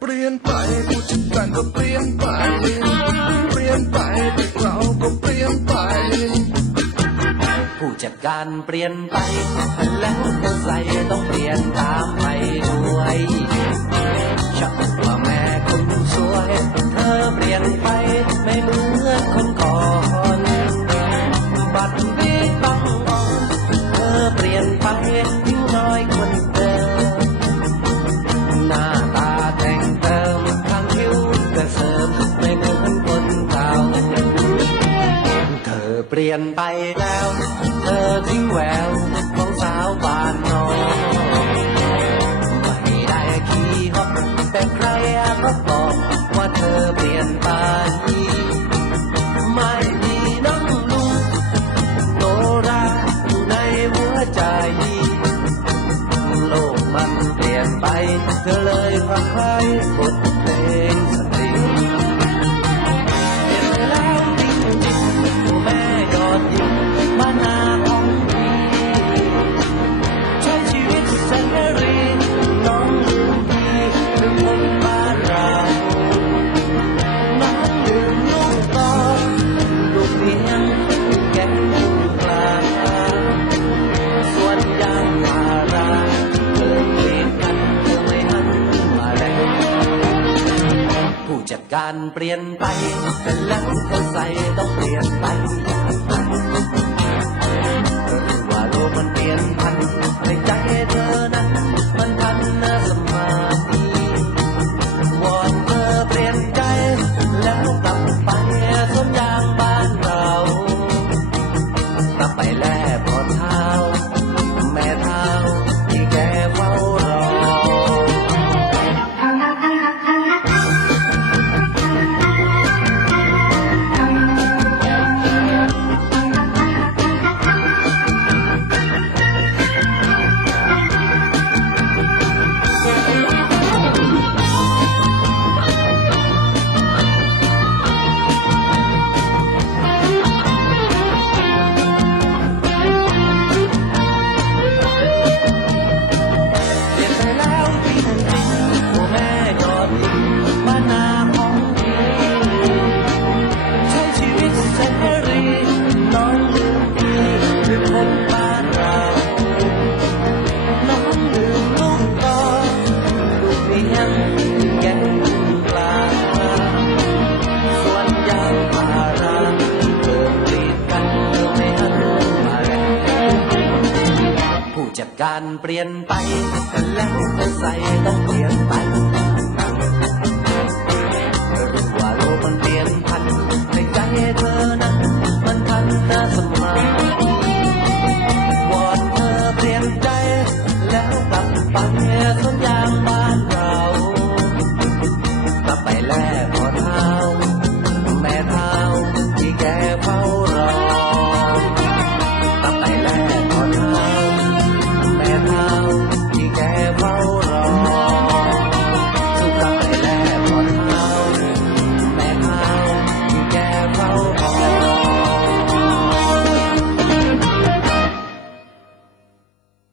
เปลี่ยนไปผู้จัดการก็เปลี่ยนไป เปลี่ยนไปพวกเราก็เปลี่ยนไป ผู้จัดการเปลี่ยนไปแล้วก็ใส่ต้องเปลี่ยนตามไปด้วยชักว่าแม่คนสวย เธอเปลี่ยนไปไม่เหมือนคนก่อนบัดนี้ต้องมองเธอเปลี่ยนไปยิ่งน้อยคนเดิมหน้าตาแต่งเติมทางคิ้วกระเสริมไม่เหมือนคนเก่าเธอเปลี่ยนไปแล้ว เธอทิ้งแววของสาวบ้านนอกไม่ได้ขี้ฮอกแต่ใครก็บอกว่าเธอเปลี่ยนไปไม่มีน้องลุงโนราอยู่ในหัวใจ โลกมันเปลี่ยนไปเธอเลยพาใคร การเปลี่ยนไปแต่แล้วก็ใส่ต้องเปลี่ยนไป การเปลี่ยนไปแล้วก็ใส่ต้องเปลี่ยนไปรู้ว่าโลกมันเปลี่ยนพันในใจเธอนั้นมันทันตาสมัยวอนเธอเปลี่ยนใจแล้วกลับไปสัญญาณมา